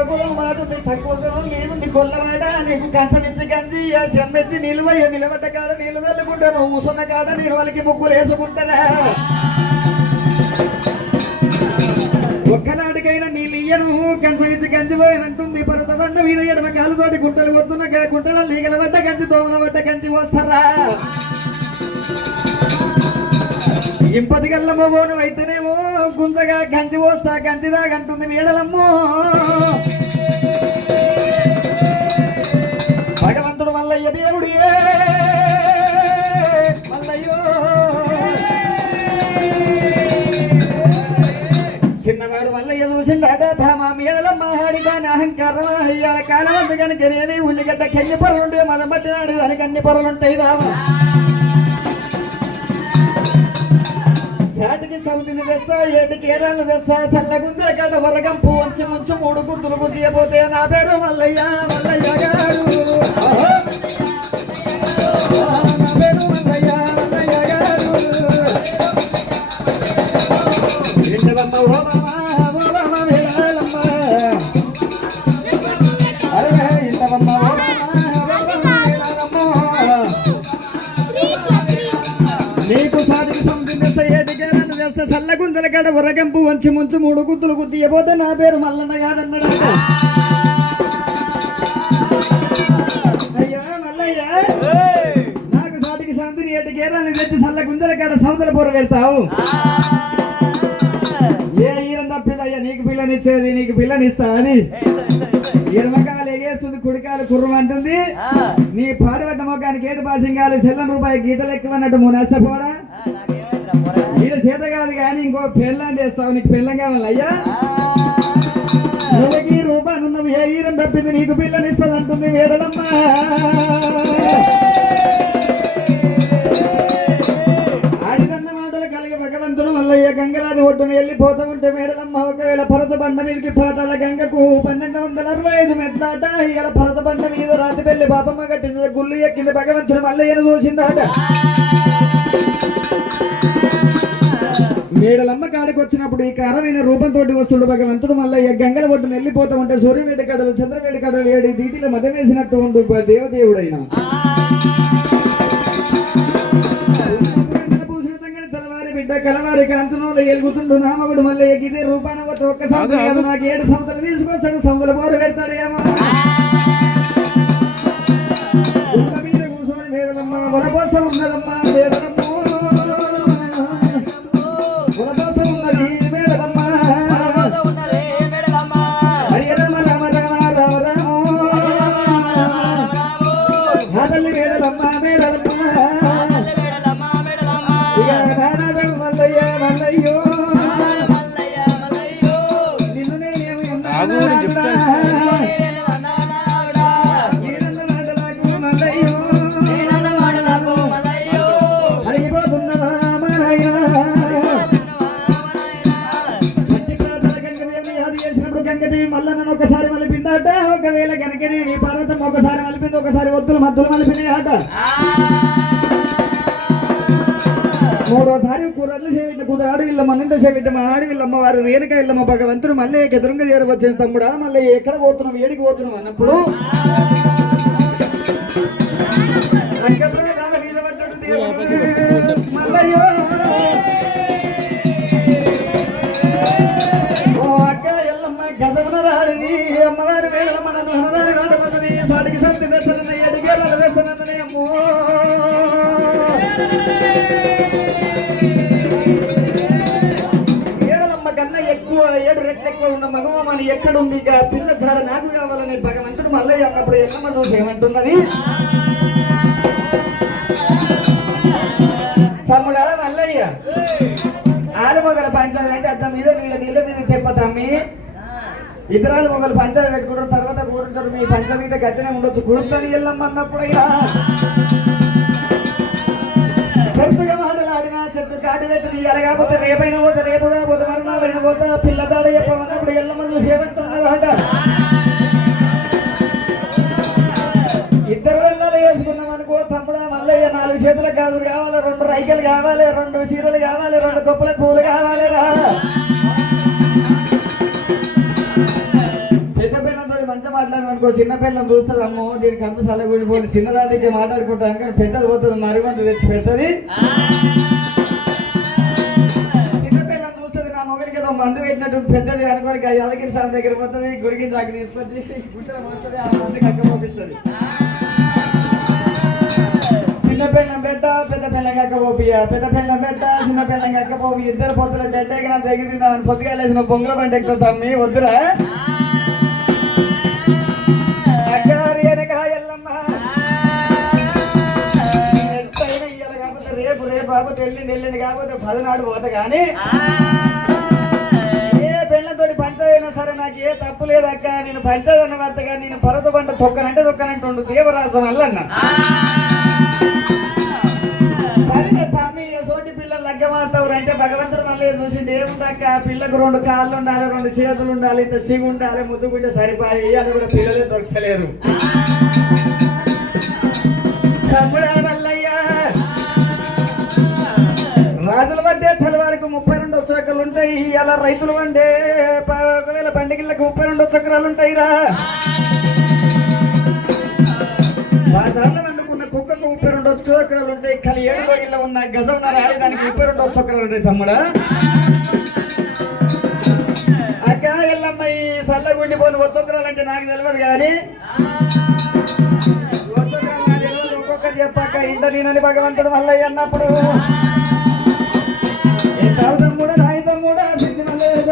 ఎక్కువ గుణం మాతుంది తక్కువ గుణం నీది గొల్లవాడ నీకు కంచమించి గంజి చెమ్మెచ్చి నిలువయ్య నిలబడ్డ కాడ నీళ్ళు తల్లుకుంటాను ఊసున్న కాడ నేను వాళ్ళకి ముగ్గులు వేసుకుంటానా ఒక్కనాటికైనా నీళ్ళు ఇయ్యను కంచమించి గంజి పోయనంటుంది పర్వత బండ మీద ఎడమ కాలుతోటి గుంటలు కొడుతున్న గుంటలో నీగల పడ్డ గంజి దోమల పడ్డ గంజి వస్తారా ఇంపది గల్ల మోగోను అయితేనేమో గుంతగా గంజి పోస్తా గంజిదాగంటుంది నీడలమ్మో భగవంతుడు మల్లయ్య దేవుడియే మల్లయ్యో చిన్నవాడు మల్లయ్య చూసిండాట భామా మేడలమ్మ హాడిదాని అహంకారం అయ్యాల కాలవంత కనుక నేనే ఉల్లిగడ్డ కన్ని పొరలుంటే మనం పట్టినాడు దానికి అన్ని పొరలుంటాయి బాబా సాటికి సముద్రిని తెస్తా ఏటికి ఏరాలు తెస్తా సల్లగుందర కాడ వరగంపు వంచి ముంచు మూడు గుద్దులు గుద్దియపోతే నా పేరు మల్లయ్య మల్లయ్య గారు నా పేరు మల్లయ్య మల్లయ్య గారు ఇంటవమ్మ ఓబమ్మ ఓబమ్మ వేళమ్మ అరే ఇంటవమ్మ ఓబమ్మ వేళమ్మ నీకు సాటికి సముద్రిని తెస్తా ఏటికి సల్లగుందల కాడ వరగంపు వంచి ముంచు మూడు గుద్దులు గుద్దియపోతే నా పేరు మల్లన్న కాదన్నాడు అయ్యా మల్లయ్య నాకు సాటికి సంతిని ఏటికి ఏరాన్ని తెచ్చి సల్లగుందల కాడ సముద్ర పొర పెడతావు ఏ ఈరం తప్పిదయ్యా నీకు పిల్లనిచ్చేది నీకు పిల్లనిస్తా అని ఎడమకాలు ఎగేస్తుంది కుడికాలు కుర్రం అంటుంది నీ పాడుపడ్డ మొక్కానికి ఏడు పాసింగాలు చెల్లం రూపాయి గీతలు ఎక్కువ అన్నట్టు మూడు నష్టపోడా ఈడ చేత కాదు కానీ ఇంకో పెళ్ళని చేస్తావు నీకు పెళ్ళం కావాలి అయ్యా నువ్వుకి రూపాయలు ఉన్నవి ఏ ఈరం తప్పింది నీకు పిల్లనిస్తుంది అంటుంది వేడలమ్మ ఆడిదన్న మాటలు కలిగి భగవంతుడు మల్లయ్య గంగరాది ఒడ్డును వెళ్ళిపోతూ ఉంటే మేడలమ్మ ఒకవేళ పరత బండ మీదకి పాతాల గంగకు 1265 మెట్లాట ఇలా పరత బండ మీద రాతి పెళ్లి బాపమ్మ కట్టింది గుళ్ళు ఎక్కింది భగవంతుడు మల్లయ్యను చూసిందాట మేడలమ్మ కాడికి వచ్చినప్పుడు ఈ కారమైన రూపంతో వస్తుడు భగవంతుడు మళ్ళీ గంగల ఒడ్డును వెళ్ళిపోతా ఉంటే సూర్యవేడి కడలు చంద్రవేడి కడలు ఏడి దీటిలో మదం వేసినట్టు ఉండు దేవదేవుడైన తెలవారి బిడ్డ కలవారి కాంతునోళ్ళు ఎలుగుతుండు నామగుడు మళ్ళీ ఇదే రూపాన వచ్చి ఒక్కసారి నాకు 7 సంవత్సరాలు తీసుకొస్తాడు సంవత్సరాలు బోరు పెడతాడు ఏమో మీద కూర్చొని మేడలమ్మ వల కోసం ఉన్నదమ్మా మేడలమ్మ ఒకసారి మలిపిందట ఒకవేళ కనుకనే నీ పర్వతం ఒకసారి మలిపింది ఒకసారి వద్దులు మద్దులు మలిపినాయి ఆట మూడోసారి కూరట్లు చేవిట్ట కూతురు ఆడవిల్లమ్మ నింట చేవిట్ట మా ఆడవిల్లమ్మ వారు రేణుక ఇల్లమ్మ భగవంతుడు మళ్ళీ ఎదురుగా చేరవచ్చిన తమ్ముడా మళ్ళీ ఎక్కడ పోతున్నాం ఏడికి పోతున్నాం అన్నప్పుడు మల్లయ్యో గజమునరాడిది అమ్మవారి వేళ మన నహరారి వాడమన్నది సాటికి సంతి దర్శన ఎడిగేళ్ళ వేస్తున్నది అమ్మో ఏడలమ్మ కన్నా ఎక్కువ 7 రెట్లు ఎక్కువ ఉన్న మగవమని ఎక్కడుంది ఇక పిల్ల జాడ నాకు కావాలని భగవంతుడు మల్లయ్య అన్నప్పుడు ఎల్లమ్మ చూసి ఏమంటున్నది తమ్ముడా మల్లయ్య ఆలుమొగల పంచాలి అంటే అద్దం మీద వీళ్ళ నీళ్ళ మీద తెప్ప తమ్మి ఇతరాలు మొగలు పంచాయతీ పెట్టుకుంటారు తర్వాత కూడుంటారు మీ పంచమీట గట్టినే ఉండొచ్చు కుడుతారు వెళ్ళమ్మన్నప్పుడయ్యా చెట్టుగా మాటలాడినా చెట్టు కాటి పెట్టి ఎలాగపోతే రేపైనా పోతే రేపుగా పోతే మరునాడైనా పోతే పిల్లదాడ చెప్పమన్నప్పుడు ఎల్లమ్మ చూసి ఏమంటున్నదాట ఇద్దరు వెళ్ళాలి వేసుకున్నాం అనుకో తమ్ముడా మల్లయ్య 4 చేతుల గాజులు కావాలి 2 రైకలు కావాలి 2 చీరలు కావాలి 2 గొప్పల పూలు కావాలి రా చూసినాం అనుకో చిన్న పిల్లలు చూస్తుంది అమ్మో దీనికి అంత సలగుడిపోయి చిన్నదానికి మాట్లాడుకుంటాను కానీ పెద్దది పోతుంది మరుగుమంది తెచ్చి పెడుతుంది. చిన్న పిల్లలు చూస్తుంది నా మొగరికి ఏదో మందు పెట్టినట్టు పెద్దది అనుకోని యాదగిరి స్వామి దగ్గర పోతుంది గురికి దాకా తీసుకొచ్చి గుట్టలు పోతుంది ఆ మందుకి అక్క పంపిస్తుంది. చిన్న పిల్లం పెట్ట పెద్ద పిల్లం కక్క పోపియ పెద్ద పిల్లం పెట్ట చిన్న పిల్లం కక్క పోపి ఇద్దరు పొత్తులు డెడ్డకి నా దగ్గర తిందామని పొద్దుగా లేచిన బొంగుల బండి ఎక్కువ తమ్మి వద్దురా అక్కారి వెనక ఎల్లమ్మ ఎట్టయినా ఇయ్యాలి కాకపోతే రేపు కాకపోతే ఎల్లుండి కాకపోతే 10 నాడు పోతా కానీ ఏ పెళ్ళతోటి పంచదైనా సరే నాకు ఏ తప్పు లేదక్క నేను పంచదన్న పడతా కానీ నేను పరద పంట తొక్కనంటే ఉండు దేవరాజం అల్లన్న సరే తమ్మి సోటి పిల్లలు లగ్గమాడతావు అంటే భగవంతుడు మళ్ళీ చూసిండు ఏముందక్క పిల్లకు 2 కాళ్ళు ఉండాలి 2 చేతులు ఉండాలి ఇంత సిగు ఉండాలి ముద్దుకుంటే సరిపోయి అది కూడా పిల్లలే దొరకలేరు. తమ్ముడా మల్లయ్య రాజుల పడ్డే తెల్లవారికి 32 చక్రాలు ఉంటాయి. అలా రైతులు వండే ఒకవేళ పండుగలకు 32 చక్రాలు ఉంటాయిరా. బాజార్లో వండుకున్న కుక్కకు 32 చక్రాలు ఉంటాయి. కలి 7 రోజుల్లో ఉన్న గజం రాలి దానికి 32 చక్రాలు ఉంటాయి. తమ్ముడా అక్క ఎల్లమ్మ ఈ సల్లగుండిపోని ఒచ్చొక్కరాలు అంటే నాకు తెలియదు కానీ ఒచ్చొక్కరాలు నాకు తెలియదు. ఒక్కొక్కటి చెప్పాక ఇంట నేనని భగవంతుడు మల్లయ్య అన్నప్పుడు తమ్ముడా రాయి తమ్ముడా సిద్ధి మల్లయ్య